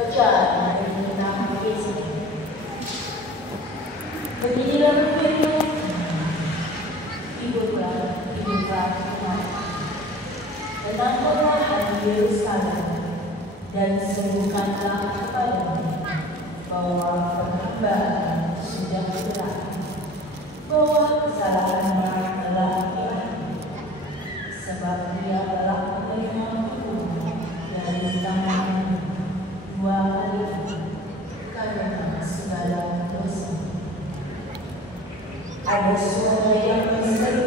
berjalan dari menang Yesus. Beginilah firman hiduplah Tuhan. Tenangkanlah hati Yerusalem dan sembuhkanlah kepadamu bahwa perhambaan sudah berakhir, bahwa kesalahannya telah diampuni, sebab dia telah menerima hukum dari tangan 2 kali karena segala dosa. Ada suara yang berseru,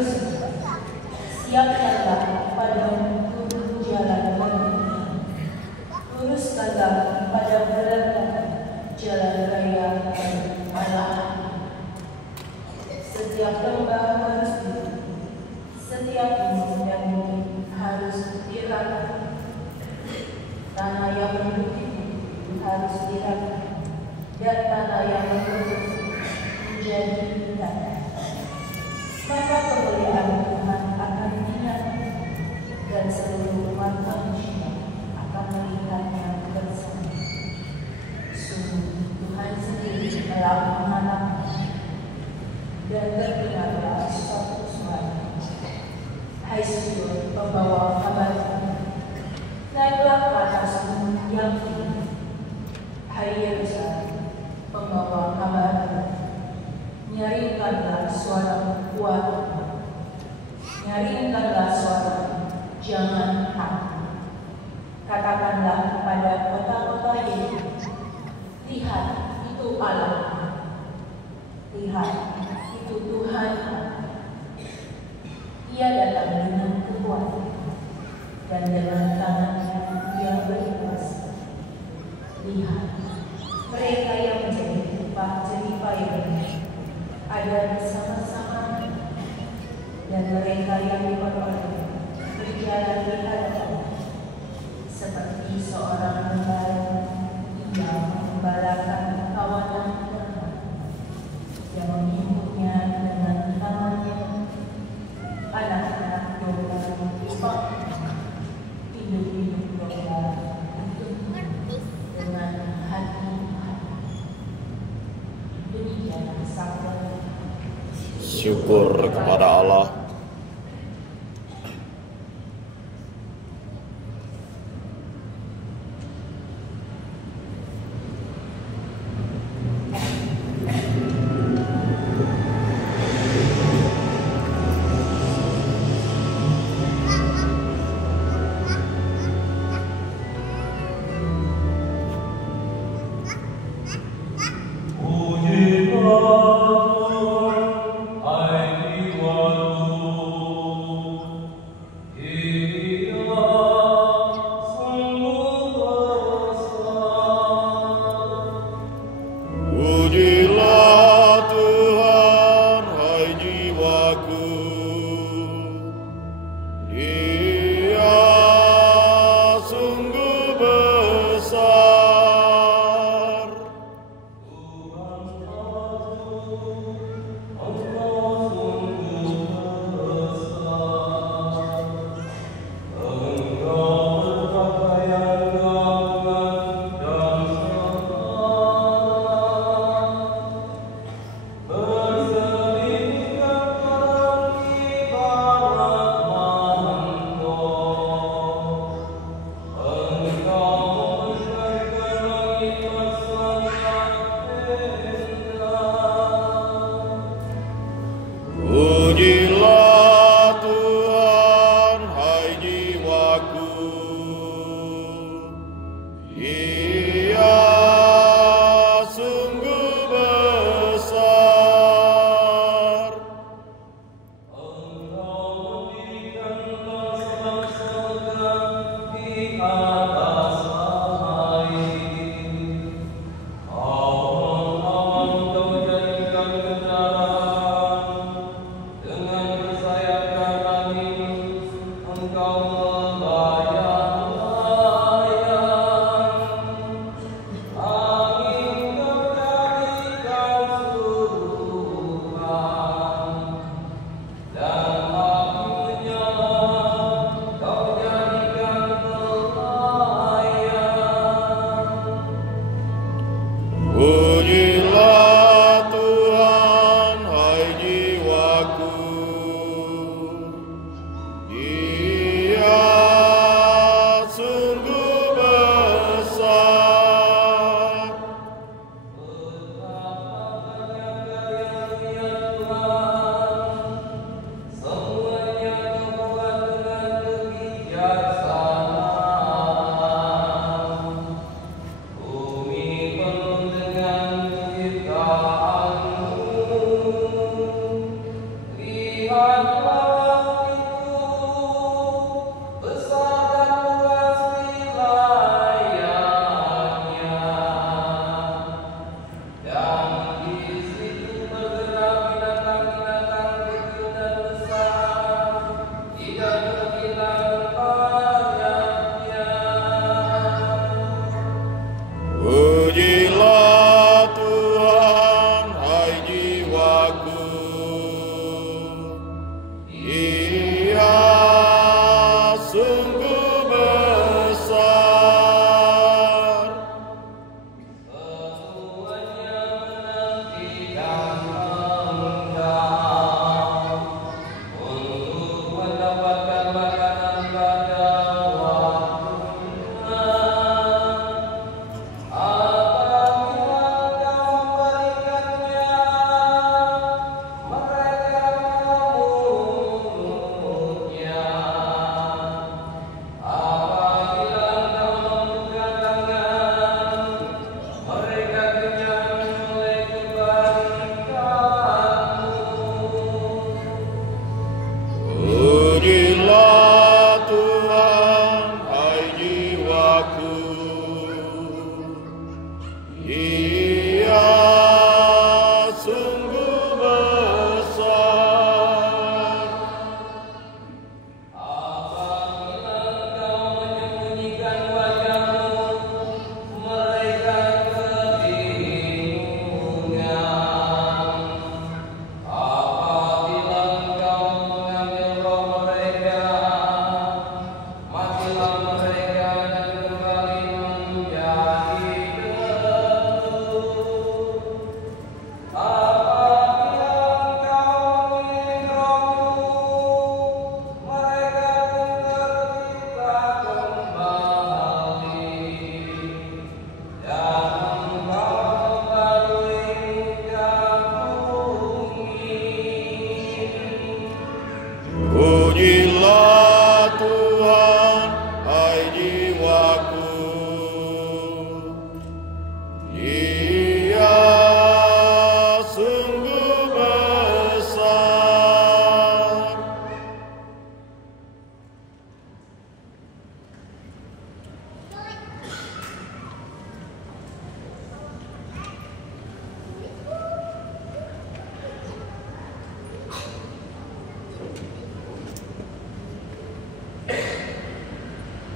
siapkanlah padamu jalan bagi, luruskanlah pada mereka jalan raya Allah. Setiap lembah harus ditutup, setiap gunung dan bukit harus dirata, tanah yang berbukit harus dirata, dan tanah yang berbukit menjadi tanah. Maka kemuliaan Tuhan akan dilihat dan seluruh umat manusia akan melihatnya bersama. Sungguh Tuhan sendiri telah menghadapnya, dan terdengarlah suatu suara. Hai Sion, pembawa kabar, naiklah ke atas gunung yang tinggi. Hai Yerusalem, pembawa kabar, nyaringkanlah suara kuat, nyaringkanlah suara, jangan takut. Katakanlah kepada kota-kota ini, lihat itu Allah, lihat itu Tuhan. Ia datang dengan kekuatan dan dengan tangannya Dia berkuasa. Lihat, mereka yang menjadi upah jeripaya ada bersama-sama, dan mereka yang diperoleh berjalan di hadapan seperti seorang pembala. Ia mengembalakan kawanan ternak yang mengimpuknya dengan tangannya. Anak-anak domba upah, hidup-hidup domba untukmu dengan hati-hati. Demikian sabda. Syukur kepada Allah. I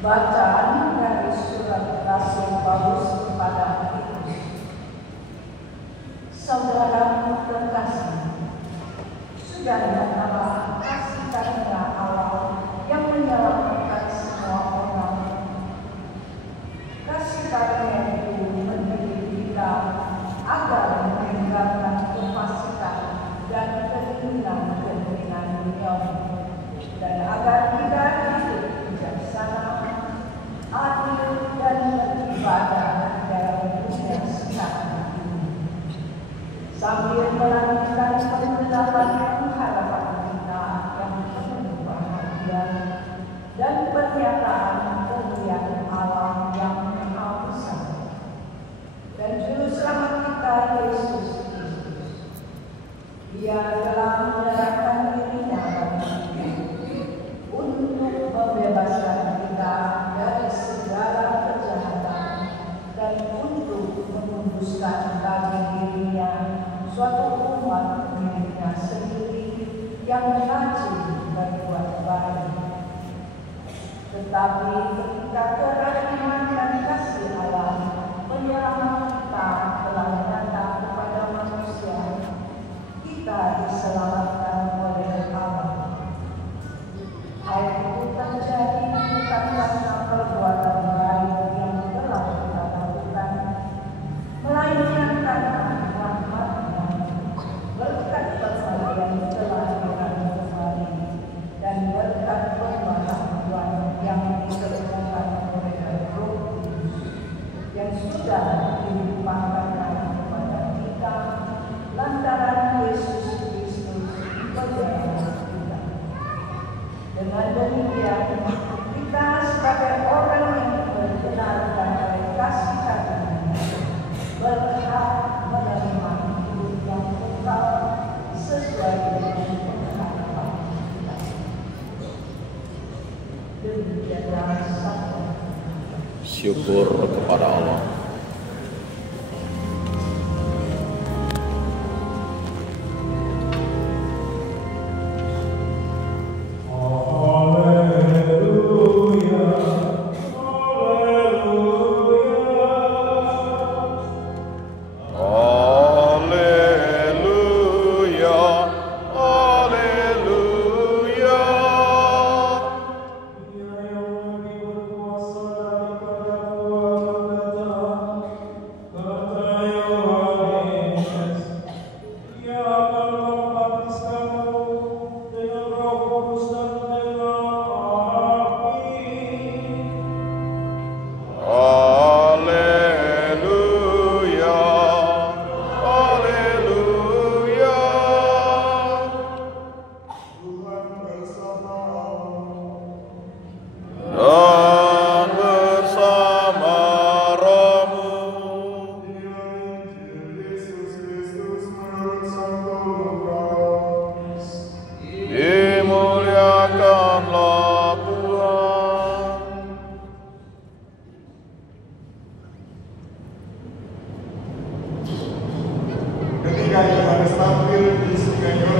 Bacaan dari surat Rasul Paulus kepada Titus. Saudara terkasih, sudah datanglah kasih karunia Allah yang menyelamatkan semua orang. Kasih karunia itu mendidik kita agar meninggalkan kefasikan dan keinginan-keinginan duniawi, dan agar kita hidup bijaksana, adil, dan beribadah dalam dunia sekarang ini, sambil melanjutkan penerapan harapan kita yang penuh bahagia dan pernyataan kemuliaan Allah yang Maha Besar dan Juru Selamat kita Yesus Kristus. Dia telah menyerahkan dirinya bagi kita untuk membebaskan kita dari segala kejahatan dan untuk menembuskan bagi dirinya suatu umat miliknya sendiri yang rajin berbuat baik. Tetapi ketika kerahiman dan kasih Allah menyelamatkan kita telah nyata kepada manusia, kita diselamatkan oleh Allah. Hal itu terjadi bukan karena perbuatan baik yang telah kita lakukan, melainkan karena rahmat-Nya, berkat pertolongan yang telah diberikan kembali, dan berkat pembaharuan yang dikerjakan oleh Roh Kudus yang sudah dilimpahkan kepada kita lantaran Yesus Kristus Penjala kita. Dengan demikian, kita sebagai orang yang berbenarkan oleh kasih karunia berhak menerima hidup yang kekal sesuai dengan pengharapan kita. Demikianlah sabda. Syukur kepada Allah. Ketika Yohanes tampil di Sungai Yordan,